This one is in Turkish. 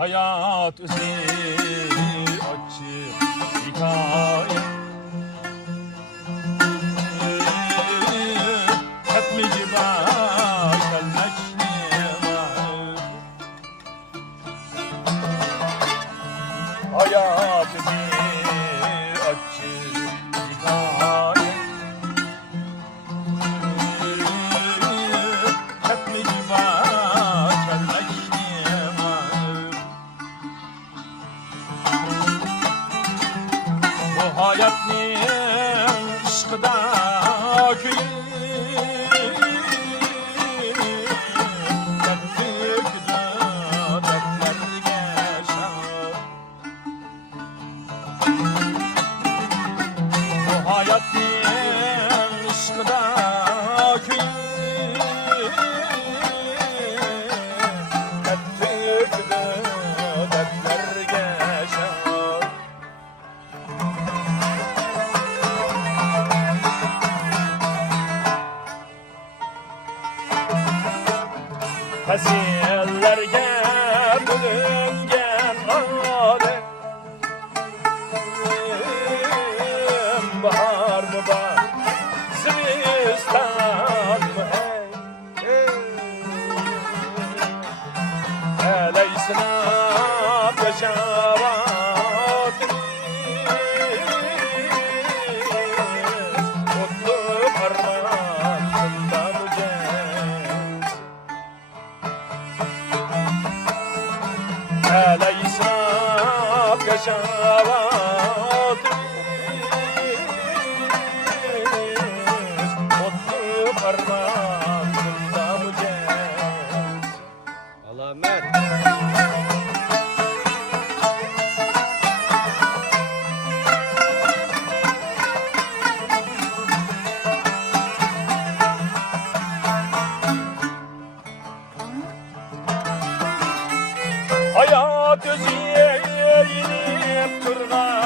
hayat özü açık hikaye Hepmici başarmak hayat özü açık hikaye Hepmici başarmak hayatning ishqida hayatning ishqida Fasillerge bölüngen alem Bahar mı var, Zimistan mı hey Eleysine beşaratiniz Mutlu parmağında mücez Eleysine beşaratiniz Mutlu parmağında mücez Alamet. Hayat özüye inip turgan